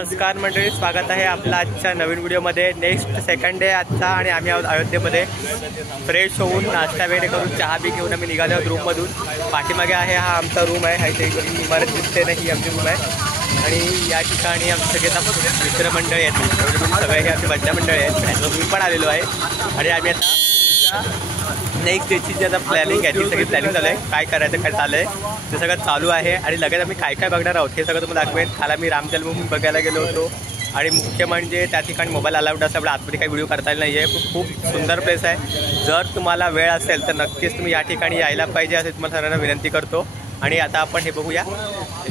नमस्कार मंडळी, स्वागत आहे आपला आजच्या नवीन व्हिडिओमध्ये। नेक्स्ट सेकंड डे आजचा आणि आम्ही आहोत अयोध्येमध्ये। फ्रेश होऊन नाश्ता वगैरे करून चहा बी घेऊन आम्ही निघालो आहोत रूममधून। पाठीमागे आहे हा आमचा रूम आहे, हाय इकडून इमारत दिसते ना, ही आमची रूम आहे। आणि या ठिकाणी आमचे सगळे मित्रमंडळी आहेत, सगळे हे आमचे बंदा मंडळी आहेत। मी पण आलेलो आहे आणि आम्ही आता नेक्स्ट डेची जी आता प्लॅनिंग आहे ती सगळी प्लॅनिंग चालू आहे। काय करायचं काय चालू आहे ते सगळं चालू आहे आणि लगेच आम्ही काय काय बघणार आहोत हे सगळं तुम्हाला दाखवेन। काल आम्ही राम जन्मभूमी बघायला गेलो होतो आणि मुख्य म्हणजे त्या ठिकाणी मोबाईल अलाउड असल्यामुळे आतमध्ये काही व्हिडिओ करता येईल नाही आहे। खूप सुंदर प्लेस आहे, जर तुम्हाला वेळ असेल तर नक्कीच तुम्ही या ठिकाणी यायला पाहिजे असे तुम्हाला सर्वांना विनंती करतो। आणि आता आपण हे बघूया,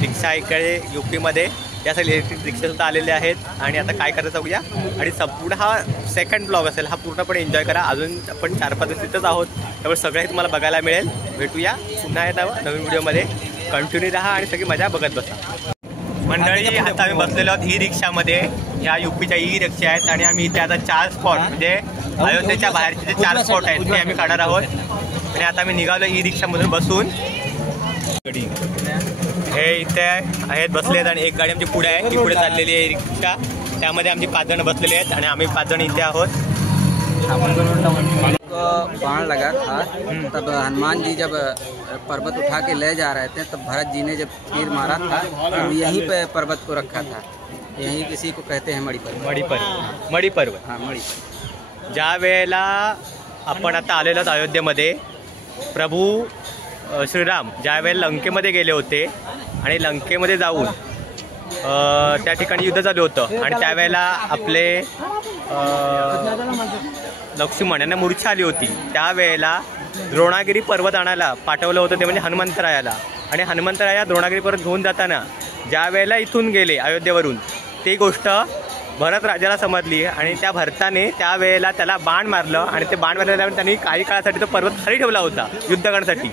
रिक्षा इकडे यूपीमध्ये या सगळे इलेक्ट्रिक रिक्षासुद्धा आलेले आहेत आणि आता काय करायचं बघूया। आणि संपूर्ण हा सेकंड ब्लॉग असेल, हा पूर्णपणे एन्जॉय करा। अजून आपण 4-5 दिवस तिथंच आहोत, त्यामुळे सगळं हे तुम्हाला बघायला मिळेल। भेटूया पुन्हा येत नवीन व्हिडिओमध्ये, कंटिन्यू राहा आणि सगळी मजा बघत बसा। मंडळी, आता आम्ही बसलेलो आहोत ई रिक्षामध्ये, ह्या यूपीच्या ई रिक्षा आहेत आणि आम्ही इथे आता 4 स्पॉट म्हणजे अयोध्येच्या बाहेरचे जे 4 स्पॉट आहेत ते आम्ही काढणार आहोत। आणि आता आम्ही निघालो ई रिक्षामधून बसून। हे इथे आहेत बसले आहेत आणि एक गाडी आमची पुढे आहे, ती पुढे चाललेली आहे रिक्षा, त्यामध्ये आमची 5 जण बसलेले आहेत आणि आम्ही 5 जण इथे आहोत। बाण लगा था, तब हनुमान जी जब पर्वत उठा के ले जा रहे थे तब भरत जी ने जब तीर मारा था तब यहीं पे पर्वत को रखा था। यहीं किसी को कहते हैं मणिपर्वत। मणिपर्वत हाँ, मणिपर्वत। ज्या वेळेला आपण आता आलेलो आहोत अयोध्येमध्ये, प्रभू श्रीराम ज्या वेळेला लंकेमध्ये गेले होते आणि लंकेमध्ये जाऊन त्या ठिकाणी युद्ध चालू होतं आणि त्यावेळेला आपले लक्ष्मण यांना मूर्छा आली होती। त्यावेळेला द्रोणागिरी पर्वत आणायला पाठवलं होतं, ते म्हणजे हनुमंतरायाला। आणि हनुमंतराया द्रोणागिरी पर्वत घेऊन जाताना ज्या वेळेला इथून गेले अयोध्येवरून, ती गोष्ट भरत राजाला समजली आणि त्या भरताने त्यावेळेला त्याला बाण मारलं आणि ते बाण मारल्यावर त्यांनी काही काळासाठी तो पर्वत खाली ठेवला होता युद्ध करण्यासाठी।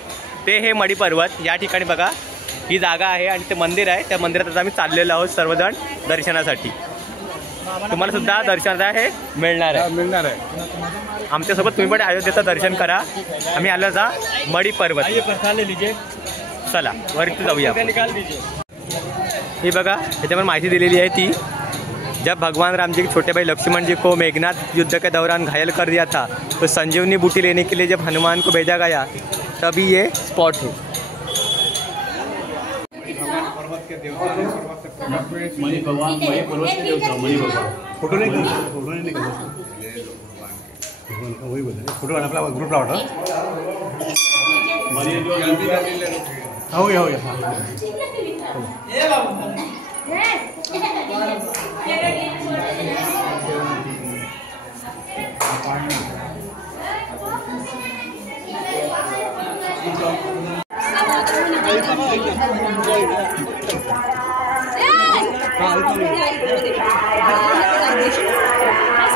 ते हे मणिपर्वत या ठिकाणी बघा, ही जागा आहे आणि ते मंदिर आहे। त्या मंदिरात आता आम्ही चाललेलो आहोत सर्वजण दर्शनासाठी। तुम्हाला सुद्धा दर्शनाचा हे मिळणार आहे। आमच्यासोबत तुम्ही पण अयोध्येचं दर्शन करा। आम्ही आलो जा मणिपर्वत, चला वरती जाऊया। ही बघा, ह्याच्यावर माहिती दिलेली आहे ती, जब भगवान राम जी के छोटे भाई लक्ष्मण जी को मेघनाथ युद्ध के दौरान घायल कर दिया था तो संजीवनी बूटी लेने के लिए जब हनुमान को भेजा गया तभी ये स्पॉट है। मणि भगवान मणि पर्वत के देवता मणि भगवान। फोटो नहीं वही बोले, फोटो आपला ग्रुप ला वाटतो हो गया।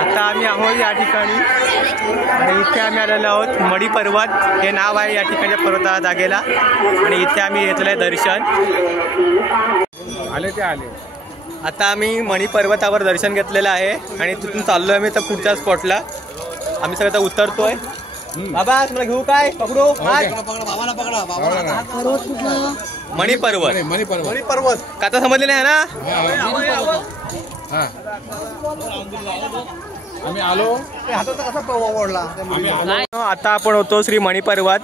आता आम्ही आहोत या ठिकाणी आणि इथे आम्ही आलेलो आहोत मणिपर्वत, हे नाव आहे या ठिकाणच्या पर्वता जागेला। आणि इथे आम्ही घेतलं आहे दर्शन, आले ते आले। आता आम्ही मणिपर्वतावर दर्शन घेतलेलं आहे आणि तिथून चाललो आहे मी तर पुढच्या स्पॉटला। आम्ही सगळं उतरतोय। बाबा तुम्हाला घेऊ काय, पकडू मणिपर्वत। मणिपर्वत काता समजले नाही ना, आम्ही आलो। आता आपण होतो श्री मणिपर्वत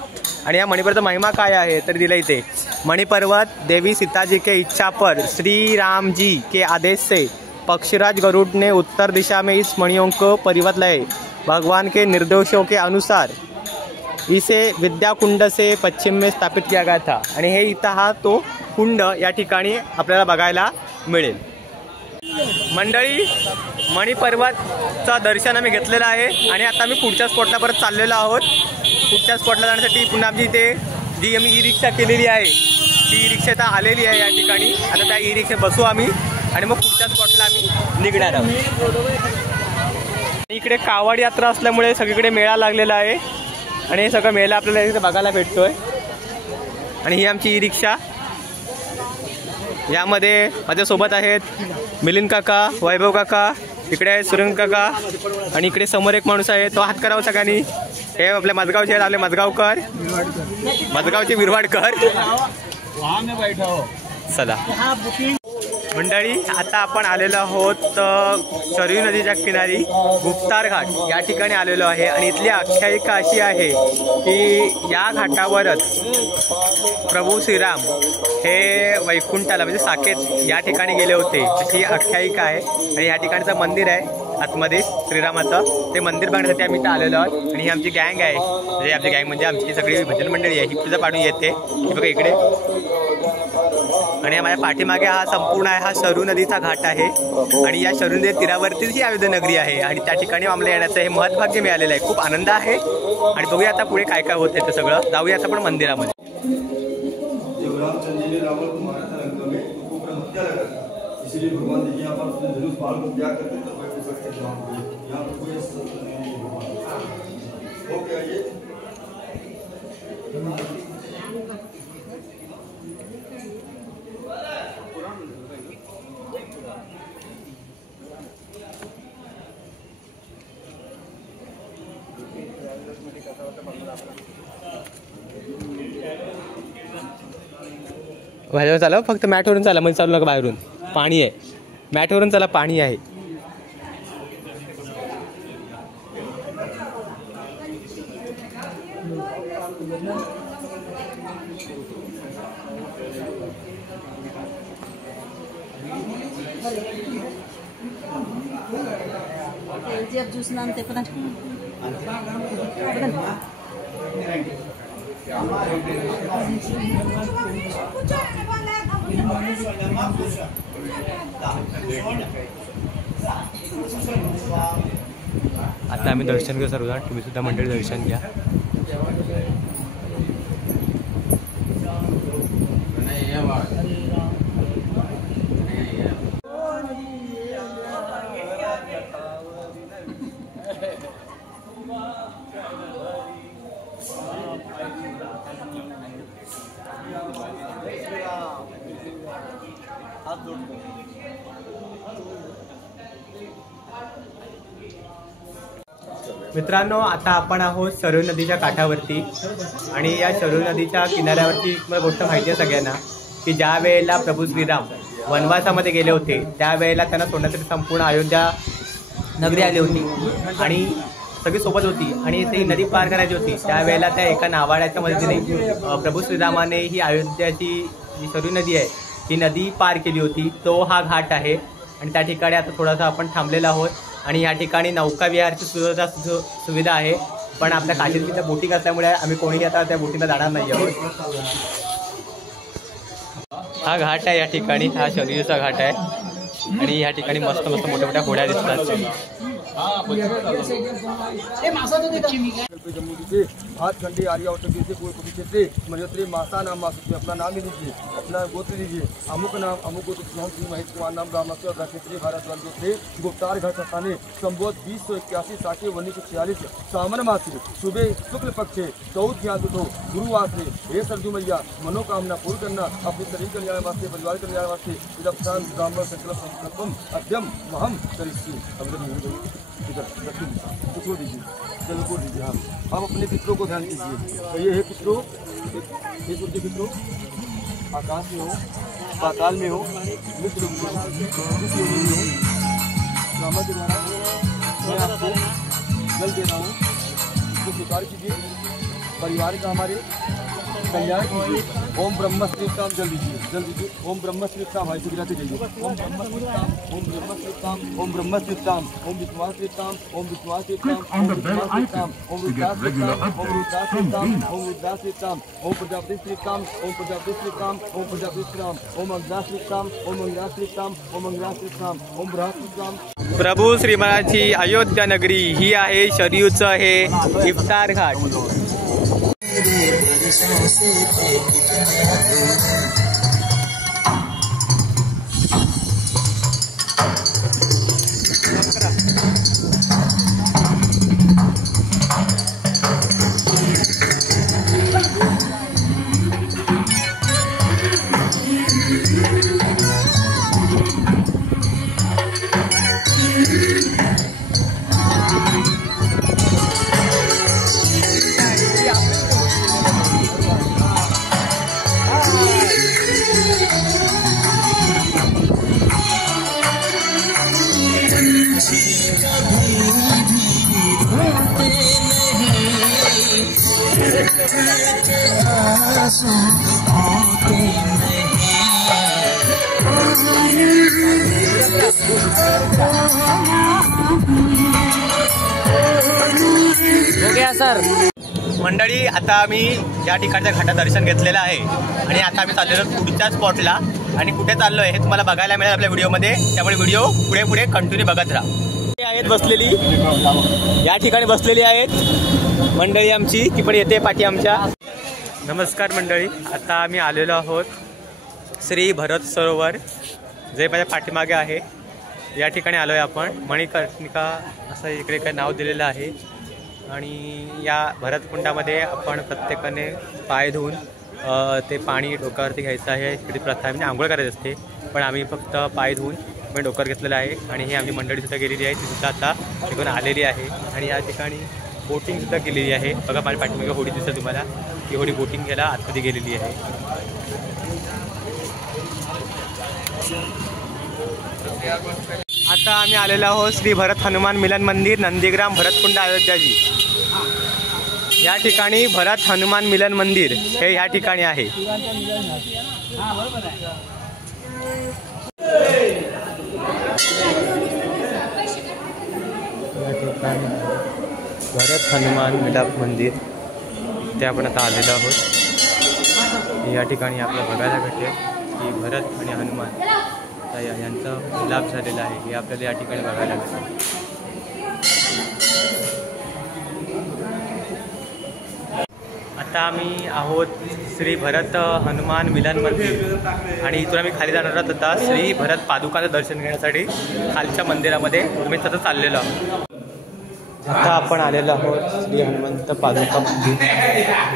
आणि या मणिपर्वत महिमा काय आहे तर दिलं इथे। मणिपर्वत देवी सीता जी के इच्छा पर श्री राम जी के आदेश से पक्षीराज गरुड़ ने उत्तर दिशा में इस मणियों को परिवर्त लाए। भगवान के निर्देशों के अनुसार इसे विद्या कुंड से पश्चिम में स्थापित किया गया था। आणि हे इथं हा तो कुंड या ठिकाणी आपल्याला बघायला मिळेल। मंडळी, मणिपर्वतचं दर्शन आम्ही घेतलेलं आहे आणि आता आम्ही पुढच्या स्पॉटला परत चाललेलो आहोत। पुढच्या स्पॉटला जाण्यासाठी पुन्हा आमची इथे जी आम्ही ई रिक्षा केलेली आहे ती ई रिक्षा आता आलेली आहे या ठिकाणी। आता त्या ई रिक्षेत बसू आम्ही आणि मग पुढच्या स्पॉटला आम्ही निघणार आहोत। इकडे कावड यात्रा असल्यामुळे सगळीकडे मेळा लागलेला आहे आणि हे सगळं मेळा आपल्याला इथे बघायला भेटतोय। आणि ही आमची ई रिक्षा, यामध्ये माझ्यासोबत आहेत मिलिंद काका, वैभव काका, इकडे आहे सुरेंद्र काका आणि इकडे समोर एक माणूस आहे, तो हात करावा सगळ्यांनी। हे आपल्या मजगावचे आहेत, आपले मजगावकर, मजगावचे विरवाडकर। चला मंडळी आता आपण आलेलो आहोत सरयू नदीच्या किनारी गुप्तार घाट या ठिकाणी आलेलो आहे आणि इथली आख्यायिका अशी आहे की या घाटावरच प्रभू श्रीराम हे वैकुंठाला म्हणजे साकेत या ठिकाणी गेले होते अशी आख्यायिका आहे आणि या ठिकाणचं मंदिर आहे आतमध्ये श्रीरामाचं ते मंदिर बघण्यासाठी आम्ही इथं आलेलो आहोत आणि ही आमची गँग आहे म्हणजे आमची गँग म्हणजे आमची सगळी भजन मंडळी आहे ही पूजा पाडून येते बघा इकडे आणि माझ्या पाठीमागे हा संपूर्ण आहे हा सरयू नदीचा घाट आहे आणि या सरयू नदी तीरावरतीच ही अयोध्या नगरी आहे आणि त्या ठिकाणी आम्हाला येण्याचं हे महत्भाग्य मिळालेलं आहे खूप आनंद आहे आणि बघूया आता पुढे काय काय होते ते सगळं जाऊया आता पण मंदिरामध्ये इसलिए भगवान देखिए यहाँ पर अपने धनुष बाण को त्याग करके तब बैठ सकते हैं यहाँ पर कोई ओके आइए बाहेरून चालव फक्त मॅटवरून चाला म्हणजे चालू नका बाहेरून पाणी आहे मॅटवरून चला पाणी आहे जूस नामते पण आता आम्ही दर्शन घेऊ सर्वजण तुम्ही सुद्धा मंडळी दर्शन घ्या मित्रांनो आता आपण आहोत सरयू नदीच्या काठावरती आणि या सरयू नदीच्या किनाऱ्यावरती मला गोष्ट माहिती आहे सगळ्यांना की ज्या वेळेला प्रभू श्रीराम वनवासामध्ये गेले होते त्यावेळेला त्यांना सोडण्यासाठी संपूर्ण अयोध्या नगरी आली होती आणि सगळी सोबत होती आणि ती नदी पार करायची होती त्यावेळेला त्या एका नावाड्याच्या मदतीने प्रभू श्रीरामाने ही अयोध्याची जी सरयू नदी आहे ही नदी पार केली होती तो हा घाट आहे आणि त्या ठिकाणी आता थोडासा आपण थांबलेलो आहोत आणि या ठिकाणी नौका विहारची सुविधा आहे पण आपल्या काशीत त्या बोटिंग असल्यामुळे आम्ही कोणीही आता त्या बोटीला जाणार नाही आहोत हा घाट आहे या ठिकाणी हा सरयूचा घाट आहे आणि या ठिकाणी मस्त मस्त मोठ्या मोठ्या होड्या दिसतात हाथ खंडी आर्या और से कोई पीछे से मरियत्री मासा नाम मास अपना नाम ही लीजिए अपना गोत्र लीजिए अमुक नाम अमुक गोत्र श्री महेश कुमार नाम रामस्व क्षेत्रीय भारत वर्ग थे गुप्तार घाट स्थाने संबोध 2081 साके 1946 सावन मासी सुबह शुक्ल पक्षे 14 ज्ञात हो गुरुवार से हे सरजू मैया मनोकामना पूर्ण करना अपने शरीर कल्याण वास्ते परिवार कल्याण वास्ते ब्राह्मण संकल्प अध्यम महम करिष्ये छोड़ दीजिए चलो छोड़ दीजिए हाँ अब अपने पितरों को ध्यान दीजिए तो ये है पितरों ये सूर्य पितरों आकाश में हो पाताल में हो मित्र में हो ब्रह्मा के द्वारा मैं आपको जल दे रहा हूँ इसको स्वीकार कीजिए परिवार का हमारे कल्याण कीजिए ओम ब्रह्म श्रीकाम जल दीजिए ओम ब्रह्म श्रीकाम भाई सुविधा से जाइए ओम ब्रह्म श्रीकाम ओम ब्रह्म श्रीकाम ओम ब्रह्म श्रीकाम ओम विश्वास श्रीकाम ओम विश्वास श्रीकाम ओम विश्वास श्रीकाम ओम रुद्रास श्रीकाम ओम रुद्रास श्रीकाम ओम रुद्रास श्रीकाम ओम प्रजापति श्रीकाम ओम प्रजापति श्रीकाम ओम प्रजापति श्रीकाम ओम अंगराज श्रीकाम ओम अंगराज श्रीकाम ओम अंगराज श्रीकाम ओम बृहत् श्रीकाम प्रभू श्रीरामाची अयोध्या नगरी ही आहे सरयूचं हे इफ्तार घाट गया सर। मंडळी, आता आम्ही या ठिकाणच्या घाटात दर्शन घेतलेलं आहे आणि आता आम्ही चाललेलो पुढच्या स्पॉटला आणि कुठे चाललो आहे हे तुम्हाला बघायला मिळेल आपल्या व्हिडिओमध्ये, त्यामुळे व्हिडिओ पुढे पुढे कंटिन्यू बघत राहा। आहेत बसलेली, या ठिकाणी बसलेली आहेत मंडळी आमची, ती पण येते पाठी आमच्या। नमस्कार मंडळी, आता आम्ही आलेलो आहोत श्री भरत सरोवर, जे माझ्या पाठीमागे आहे या ठिकाणी आलो आहे आपण। मणिकर्णिका असं इकडे काय नाव दिलेलं आहे आणि या भरतकुंडामध्ये आपण प्रत्येकाने पाय धुवून ते पाणी डोक्यावरती घ्यायचं आहे। इकडे प्रथा म्हणजे आंघोळ करायची असते, पण आम्ही फक्त पाय धुवून पण डोक्यावर घेतलेलं आहे आणि हे आम्ही मंडळीसुद्धा गेलेली आहे, तीसुद्धा आता तिकडून आलेली आहे आणि या ठिकाणी बोटिंगसुद्धा केलेली आहे। बघा माझ्या पाठीमागे होडी दिसतं तुम्हाला, ती होडी बोटिंग घ्यायला आतमध्ये गेलेली आहे। आता आम्ही आलेलो आहोत श्री भरत हनुमान मिलन मंदिर, नंदीग्राम, भरतकुंड, अयोध्याजी। या ठिकाणी भरत हनुमान मिलन मंदिर हे या ठिकाणी आहे। भरत हनुमान मिलाप मंदिर ते आपण आता आलेलो आहोत। या ठिकाणी आपल्याला बघायला भेटेल की भरत आणि हनुमान यांचा मिलाप झालेला आहे, हे आपल्याला या ठिकाणी बघायला भेटेल। आता आम्ही आहोत श्री भरत हनुमान मिलन मंदिर आणि इथून आम्ही खाली जाणार आहोत आता श्री भरत पादुकाचं दर्शन घेण्यासाठी खालच्या मंदिरामध्ये आम्ही सतत चाललेलो आहोत। आता आपण आलेलो आहोत श्री हनुमंत पादुका मंदिर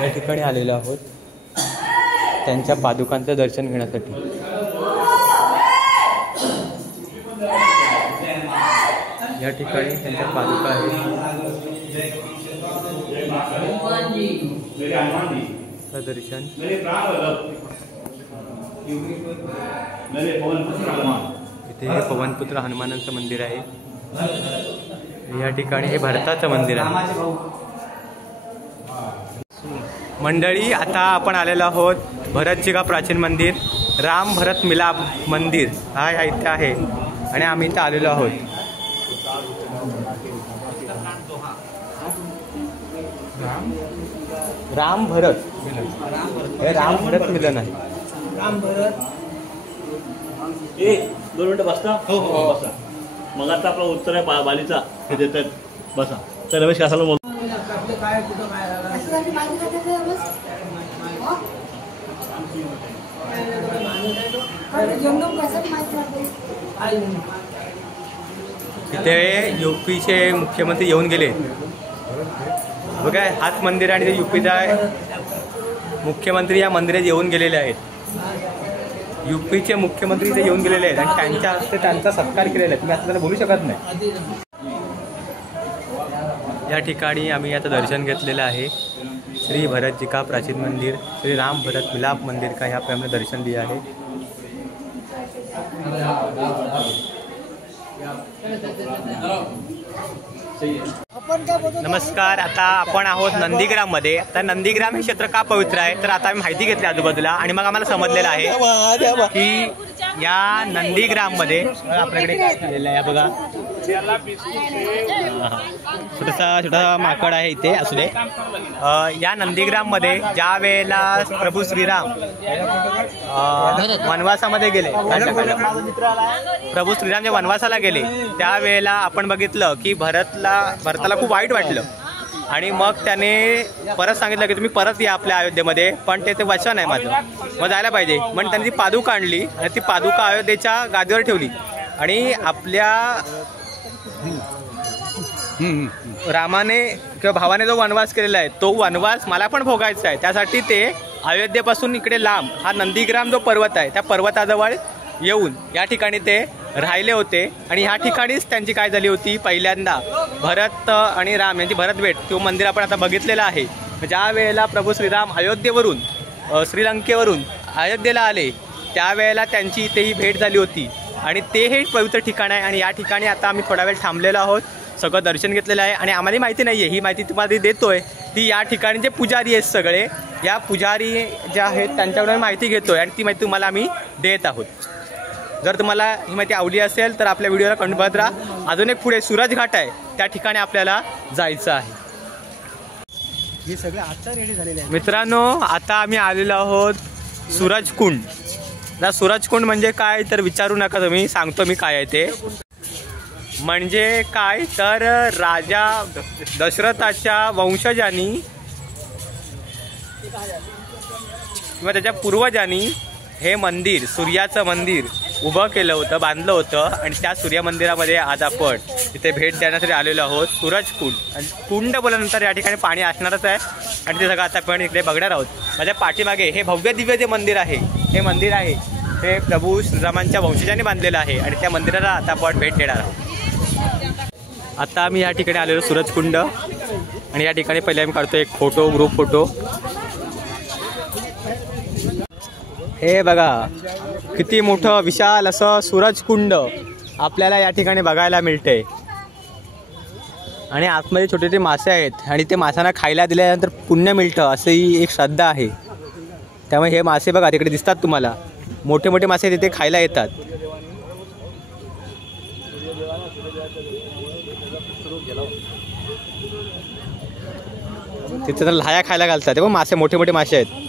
या ठिकाणी आलेलो आहोत त्यांच्या पादुकांचं दर्शन घेण्यासाठी। या ठिकाणी त्यांच्या पादुका आहेत, दर्शन इथे हे पवनपुत्र हनुमानांचं मंदिर आहे। या ठिकाणी हे भरताचं मंदिर आहे। मंडळी, आता आपण आलेलो आहोत भरतजी का प्राचीन मंदिर, राम भरत मिलाप मंदिर हा इथे आहे आणि आम्ही इथे आलेलो आहोत। राम भरत मिलन आहे। राम भरत 2 मिनिटं बसता, हो बसा। मग आता आपला उत्तर आहे बालीचा, ते देतात, बसा। तर रमेश कासाला बोल। इथे यूपीचे मुख्यमंत्री येऊन गेले बघा, हाच मंदिर आणि यूपीचा मुख्यमंत्री या मंदिरात येऊन गेलेले आहेत। यूपीचे मुख्यमंत्री इथे येऊन गेलेले आहेत आणि त्यांच्या हस्ते त्यांचा सत्कार केलेला आहे, तुम्ही असं त्याला बोलू शकत नाही। या ठिकाणी आम्ही आता दर्शन घेतलेलं आहे श्री भरतजी का प्राचीन मंदिर, श्री राम भरत मिलाप मंदिर का यहाँ पे हमने दर्शन दिया है। नमस्कार, आता आपण आहोत नंदीग्राममध्ये। आता नंदीग्राम हे क्षेत्र का पवित्र आहे तर आता आम्ही माहिती घेतली आजूबाजूला आणि मग आम्हाला समजलेलं आहे की या नंदीग्राममध्ये आपल्याकडे काय झालेलं आहे बघा, छोटासा माकड आहे इथे, असू दे। या नंदीग्राममध्ये ज्या वेळेला प्रभू श्रीराम वनवासामध्ये गेले, प्रभू श्रीराम जे वनवासाला गेले त्यावेळेला आपण बघितलं की भरताला खूप वाईट वाटलं आणि मग त्याने परत सांगितलं की तुम्ही परत या आपल्या अयोध्येमध्ये, पण ते वचन आहे माझं, मग जायला पाहिजे। मग त्यांनी ती पादुका आणली आणि ती पादुका अयोध्येच्या गादीवर ठेवली आणि आपल्या रामाने किंवा भावाने जो वनवास केलेला आहे तो वनवास मला पण भोगायचा आहे, त्यासाठी ते अयोध्येपासून इकडे लांब हा नंदीग्राम जो पर्वत आहे त्या पर्वताजवळ येऊन या ठिकाणी ते राहिले होते आणि ह्या ठिकाणीच त्यांची काय झाली होती, पहिल्यांदा भरत आणि राम यांची भरतभेट, तो मंदिर आपण आता बघितलेलं आहे। ज्या वेळेला प्रभू श्रीराम अयोध्येवरून श्रीलंकेवरून अयोध्येला आले त्यावेळेला त्यांची इथे ही भेट झाली होती आणि ते हे पवित्र ठिकाण आहे आणि या ठिकाणी आता आम्ही थोडा वेळ थांबलेलो आहोत, सगळं दर्शन घेतलेलं आहे आणि आम्हाला माहिती नाही आहे, ही माहिती तुम्हाला देतोय ती या ठिकाणी जे पुजारी आहेत सगळे, या पुजारी जे आहेत त्यांच्याकडून माहिती घेतोय आणि ती माहिती तुम्हाला आम्ही देत आहोत। जर तुम्हाला ही माहिती आवडली असेल तर आपल्या व्हिडिओला कंटिन्यू बघत राहा। अजून एक पुढे सूरज घाट आहे, त्या ठिकाणी आपल्याला जायचं आहे। हे सगळे आता रेडी झालेले आहे. मित्रांनो आता आम्ही आलेलो आहोत सूरजकुंड. ना सूरजकुंड म्हणजे काय तर विचारू नका तुम्ही, सांगतो मी काय आहे ते. म्हणजे काय तर राजा दशरथाच्या वंशजांनी किंवा त्याच्या पूर्वजांनी हे मंदिर, सूर्याचं मंदिर उभं केलं होतं, बांधलं होतं. आणि त्या सूर्य मंदिरामध्ये आज आपण इथे भेट देण्यासाठी आलेलो आहोत. सूरजकुंड. आणि कुंड बोलल्यानंतर या ठिकाणी पाणी असणारच आहे आणि ते सगळं आता आपण इकडे बघणार आहोत. माझ्या पाठीमागे हे भव्य दिव्य जे मंदिर आहे, हे मंदिर आहे ते प्रभू श्रीरामांच्या वंशजांनी बांधलेलं आहे आणि त्या मंदिराला आता आपण भेट देणार आहोत. आता आम्ही या ठिकाणी आलेलो सूरजकुंड आणि या ठिकाणी पहिले आम्ही काढतो एक फोटो, ग्रुप फोटो. हे बघा किती मोठं विशाल असं सूरजकुंड आपल्याला या ठिकाणी बघायला मिळते. आणि आतमध्ये छोटे छोटे मासे आहेत आणि ते माशांना खायला दिल्यानंतर पुण्य मिळतं असं ही एक श्रद्धा आहे. त्यामुळे हे मासे बघा तिकडे दिसतात तुम्हाला, मोठे मोठे मासे तिथे खायला येतात. तिथे तर लाह्या खायला घालतात. ते पण मासे मोठे मोठे मासे आहेत.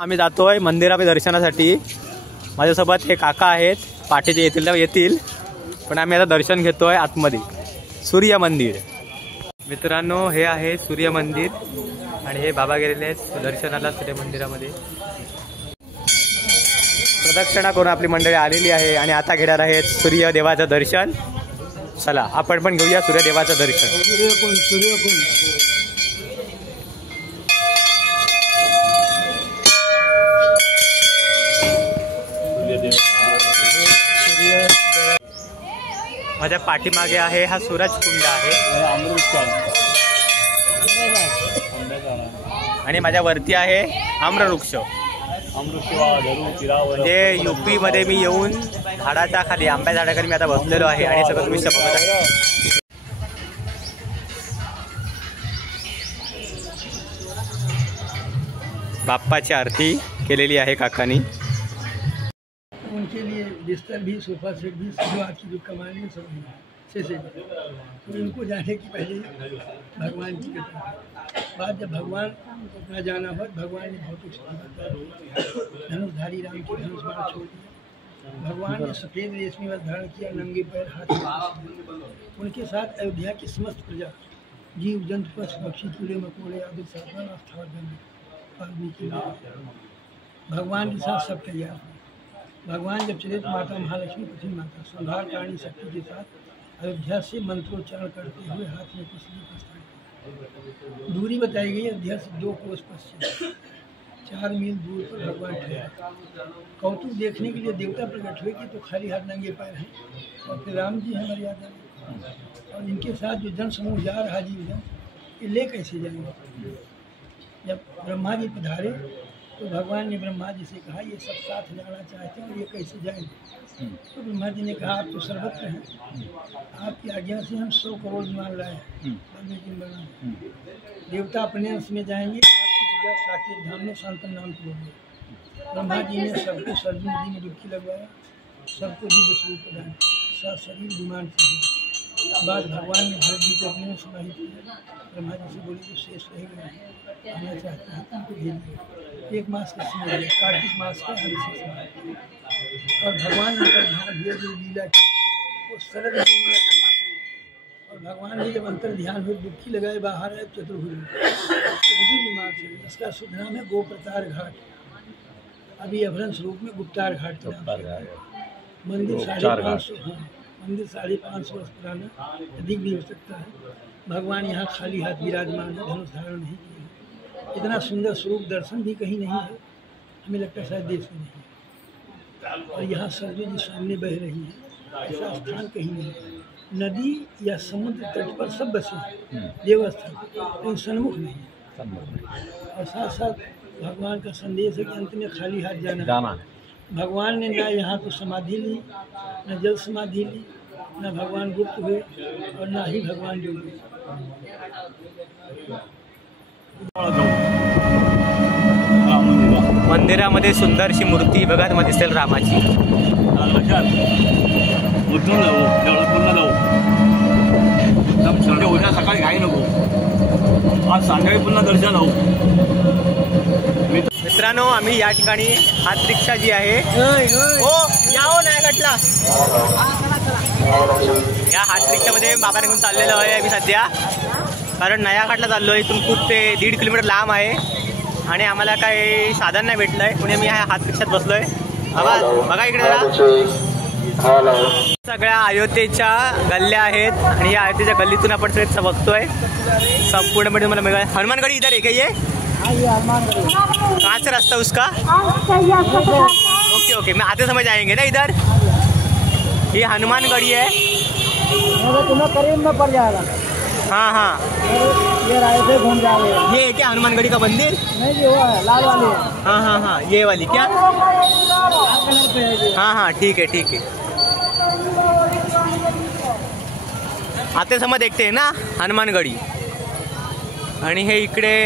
आम्ही जातोय मंदिरामध्ये दर्शनासाठी. माझ्यासोबत हे काका आहेत, पाठीचे येतील तर येतील, पण आम्ही आता दर्शन घेतोय आतमध्ये. सूर्य मंदिर. मित्रांनो हे आहे सूर्य मंदिर आणि हे बाबा गेलेले आहेत दर्शनाला सूर्य मंदिरामध्ये. प्रदक्षिणा करून आपली मंडळी आलेली आहे आणि आता घेणार आहेत सूर्यदेवाचं दर्शन. चला आपण पण घेऊया सूर्यदेवाचं दर्शन. माझ्या पाठीमागे आहे हा सूरजकुंड आहे आणि माझ्या वरती आहे आम्रवृक्ष. म्हणजे युपी मध्ये मी येऊन झाडाच्या खाली, आंब्या झाडाखाली मी आता बसलेलो आहे आणि सगळं तुम्ही बघत आहे. बाप्पाची आरती केलेली आहे काकांनी. उनके लिए बिस्तर भी, सोफा सेट भी, जो आपकी जो कमाएंगे सब से तो इनको जाने की पहले भगवान की बात, जब भगवान अपना जाना हो, भगवान ने बहुत धनुषधारी राम के धनुष बाण छोड़ दिया. भगवान ने सफेद रेशमी वस्त्र धारण किया, नंगे पैर हाथ में. उनके साथ अयोध्या की समस्त प्रजा, जीव जंतु पशु पक्षी कीड़े मकोड़े आदि वाल्मीकि भगवान के साथ सब तैयार हुए. भगवान जब चले तो माता महालक्ष्मी, पृथ्वी माता, संहार कारणी शक्ति के साथ अयोध्या से मंत्रोच्चारण करते हुए हाथ में कुछ भी प्रस्थान. दूरी बताई गई अयोध्या से 2 कोस पश्चिम, 4 मील दूर पर भगवान ठहरे. कौतुक देखने के लिए देवता प्रकट हुए कि तो खाली हाथ नंगे पैर हैं और फिर राम जी हैं मर्यादा में, और इनके साथ जो जन समूह जा रहा जीव जन, ये ले कैसे जाएंगे. जब ब्रह्मा जी पधारे तो भगवान ने ब्रह्मा जी से कहा ये सब साथ जाना चाहते हैं और ये कैसे जाएंगे. तो ब्रह्मा जी ने कहा आप तो सर्वत्र हैं, आपकी आज्ञा से हम 100 करोड़ विमान लाए हैं. देवता अपने अंश में जाएंगे, आपकी प्रजा साकेत धाम में शांतन नाम की होगी. ब्रह्मा जी ने सबको सर्जुन नदी में डुबकी लगवाया, सबको दिव्य स्वरूप प्रदान, शरीर विमान से. बाद भगवान ने भरत जी को अपने में समाहित किया. ब्रह्मा जी से बोले जो शेष रह गए आना चाहते हैं उनको भेजिए. 1 मास का समय है, कार्तिक मास का हरिशेष मास. और भगवान ने ध्यान हुए जो लीला की वो सरल और भगवान ने जब अंतर ध्यान हुए डुबकी लगाए बाहर आए चतुर्भुज, वो भी बीमार थे. इसका शुद्ध नाम है गोप्रतार घाट. अभी अभरण स्वरूप में गुप्तार घाट के नाम से. मंदिर 550 मंदिर 550 वर्ष पुराना, अधिक भी हो सकता है. भगवान यहाँ खाली हाथ विराजमान है, धनुष धारण नहीं किए. इतना सुंदर स्वरूप दर्शन भी कहीं नहीं है, हमें लगता है शायद देश में नहीं है. और यहाँ सरजू जी सामने बह रही है, ऐसा स्थान कहीं नहीं है. नदी या समुद्र तट पर सब बसे हैं, देवस्थल कहीं सन्मुख नहीं है. और साथ साथ भगवान का संदेश है कि अंत में खाली हाथ जाना है. भगवान ने ना यहाँ तो समाधि ली, न जल समाधि ली, न भगवान गुप्त हुए और ना ही भगवान डूबे. मंदिरामध्ये सुंदरशी मूर्ती बघा तुम्हाला दिसेल रामाची. लक्षात म्हणजे उद्या सकाळी घाई नको, आज संध्याकाळी पुन्हा दर्शन होऊ. मित्रांनो आम्ही या ठिकाणी हात रिक्षा जी आहे हो या हो नयागडला या हात रिक्षामध्ये बाबा घेऊन चाललेलो आहे मी सध्या, कारण नयागडला चाललो आहे. इथून खूप ते 1.5 किलोमीटर लांब आहे आणि आम्हाला काही साधन नाही भेटलं आहे, म्हणून मी ह्या हात रिक्षात बसलो आहे. बघा इकडे जरा सगळ्या अयोध्येच्या गल्ल्या आहेत आणि या अयोध्येच्या गल्लीतून आपण सगळे बघतोय संपूर्णपणे मला मिळाला. हनुमानगढ़ी इधर है क्या ये? कहाँ से रास्ता उसका? ओके ओके, मैं आते समय जाएंगे ना इधर. ये हनुमानगढ़ी है, तुम्हें करीब में पड़ जाएगा. हाँ हाँ, ये राय से घूम जाएंगे. ये है क्या हनुमानगढ़ी का मंदिर? नहीं जी, वो है लाल वाली है. हाँ हाँ हाँ, ये वाली क्या? हाँ हाँ ठीक है ठीक है. आते समय देखते हैं ना हनुमानगढ़ी. आणि हे इकडे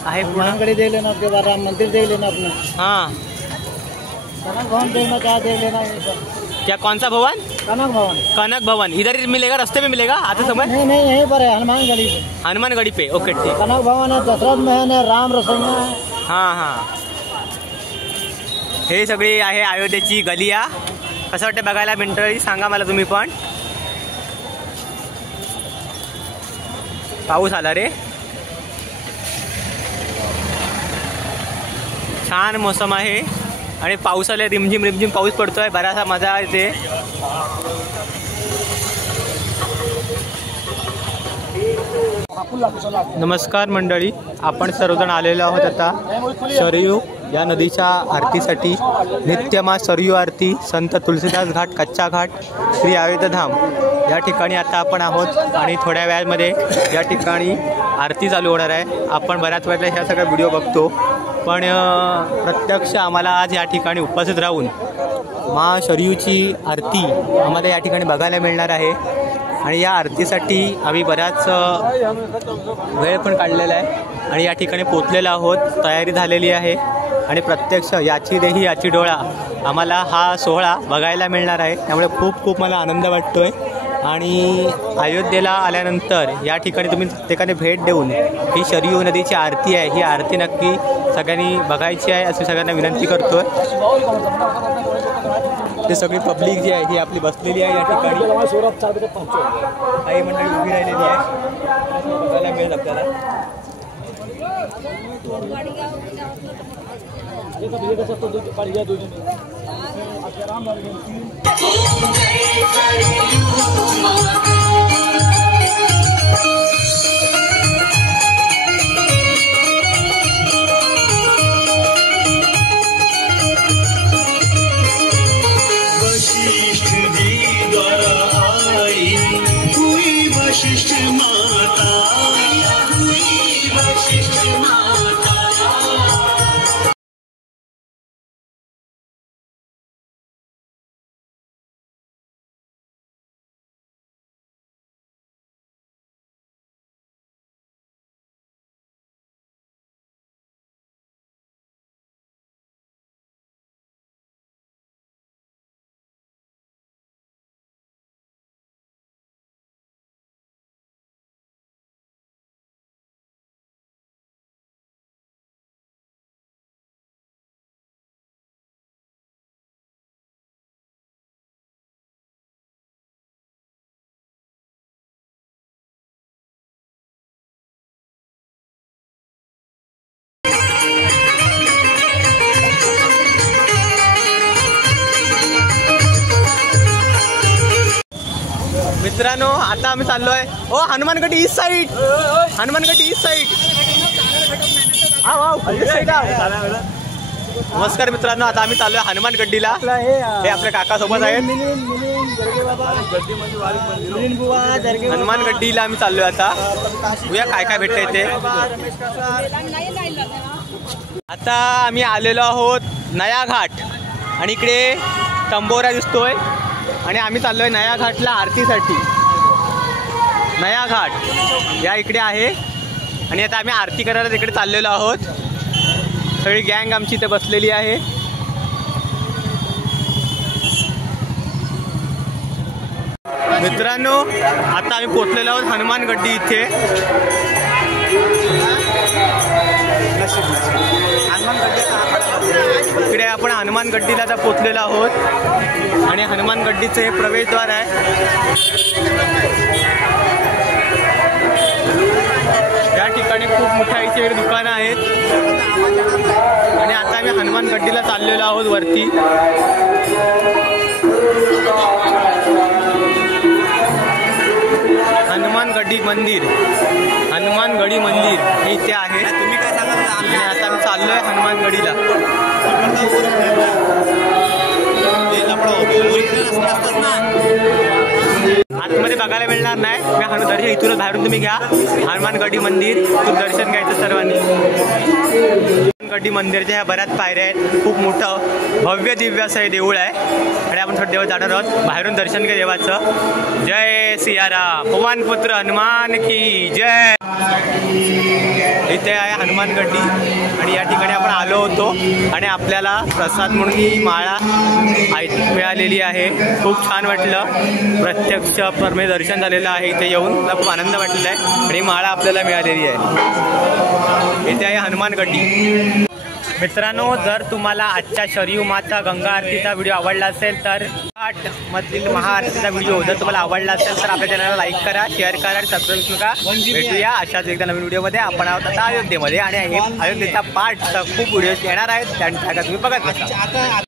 आहे पूर्ण. हनुमानगढ़ी देख लेना, उसके बाद राम मंदिर देख लेना अपना. हाँ, कनक भवन देखना चाहे देख लेना. क्या कौन सा भवन? कनक भवन. कनक भवन इधर मिलेगा, रास्ते में मिलेगा आते समय? नहीं नहीं, यहीं पर है हनुमानगढ़ी पे. हनुमानगढ़ी पे. ओके ठीक. कनक भवन है, दशरथ महल है, राम रसोईया है. हां हां, हे सगळी आहे अयोध्येची गलिया. कसं वाटतं बघायला मंडळी, सांगा मला तुम्ही पण. पाऊस आला रे, छान मोसम आहे आणि पावसाला रिमझिम रिमझिम पाऊस पडतोय, बराचसा मजा येते. नमस्कार मंडळी, आपण सर्वजण आलेलो आहोत आता सरयू या नदीच्या आरतीसाठी. नित्यमा सरयू आरती, संत तुलसीदास घाट, कच्चा घाट, श्री अयोध्याधाम या ठिकाणी आता आपण आहोत आणि थोड्या वेळामध्ये या ठिकाणी आरती चालू होणार आहे. आपण बऱ्याच वेळेला ह्या सगळ्या व्हिडिओ बघतो, पण प्रत्यक्ष आम्हाला आज या ठिकाणी उपस्थित राहून महाशरयूची आरती आम्हाला या ठिकाणी बघायला मिळणार आहे. आणि या आरतीसाठी आम्ही बराच वेळ पण काढलेला आहे आणि या ठिकाणी पोचलेलो आहोत, तयारी झालेली आहे आणि प्रत्यक्ष याची देही याची डोळा आम्हाला हा सोहळा बघायला मिळणार आहे. त्यामुळे खूप खूप मला आनंद वाटतो आहे. आणि अयोध्येला आल्यानंतर या ठिकाणी तुम्ही प्रत्येकाने भेट देऊन ही शरयू नदीची आरती आहे, ही आरती नक्की सगळ्यांनी बघायची आहे अशी सगळ्यांना विनंती करतो आहे. ते सगळी पब्लिक जी आहे ही आपली बसलेली आहे या ठिकाणी, काही मंडळी उभी राहिलेली आहे, बघायला मिळेल आपल्याला. मित्रांनो आता आम्ही चाललो आहे Hanumangarhi east side, Hanumangarhi east side. नमस्कार मित्रांनो, आता आम्ही चाललो आहे हनुमानगढ़ीला. हे आपल्या काका सोबत आहेत. हनुमानगढ़ीला आम्ही चाललोय आता, बघूया काय काय भेटतंय ते. आता आम्ही आलेलो आहोत नया घाट आणि इकडे तंबोरा दिसतोय आणि आम्ही चाललोय नया घाटला आरतीसाठी. नया घाट या इकडे आहे आणि आता आम्ही आरती करायला तिकडे चाललेलो आहोत. सगळी गँग आमची इथे बसलेली आहे. मित्रांनो आता आम्ही पोचलेलो आहोत हनुमान गड्डी इथे. इकडे आपण हनुमान गड्डीला आता पोचलेलो आहोत आणि हनुमान गड्डीचं हे प्रवेशद्वार आहे. या ठिकाणी खूप मोठी दुकानं आहेत आणि आता आम्ही हनुमान गड्डीला चाललेलो आहोत वरती. हनुमानगडी मंदिर हे इथे आहे. तुम्ही काय सांगाल? आणि आता आम्ही चाललोय हनुमानगडीला. आतमध्ये बघायला मिळणार नाही. मी दर्शन इथूनच बाहेरून तुम्ही घ्या. हनुमानगडी मंदिर इथून दर्शन घ्यायचं सर्वांनी. हनुमानगडी मंदिरच्या ह्या बऱ्याच पायऱ्या आहेत. खूप मोठं भव्य दिव्य असं हे देऊळ आहे आणि आपण थोडं देवात जाणार आहोत. बाहेरून दर्शन घ्या देवाचं. जय सियाराम, पवन पुत्र हनुमान की जय. इथे आहे हनुमानगडी आणि या ठिकाणी आपण आलो होतो आणि आपल्याला प्रसाद म्हणून ही माळा मिळालेली आहे. खूप छान वाटलं. प्रत्यक्ष परमे दर्शन झालेलं आहे. इथे येऊन मला खूप आनंद वाटलेला आहे आणि माळा आपल्याला मिळालेली आहे. इथे आहे हनुमानगडी. मित्रांनो जर तुम्हाला आजच्या शरयू माता गंगा आरतीचा व्हिडिओ आवडला असेल तर मधील महाआरतीचा व्हिडिओ जर तुम्हाला आवडला असेल तर आपल्या चॅनलला लाईक करा, शेअर करा आणि सबस्क्राईब करा. भेटूया अशाच एकदा नवीन व्हिडिओमध्ये. आपण आहोत आता अयोध्येमध्ये आणि हे अयोध्येचा पार्टचा खूप व्हिडिओज येणार आहेत. त्यांच्या तुम्ही बघत बसा.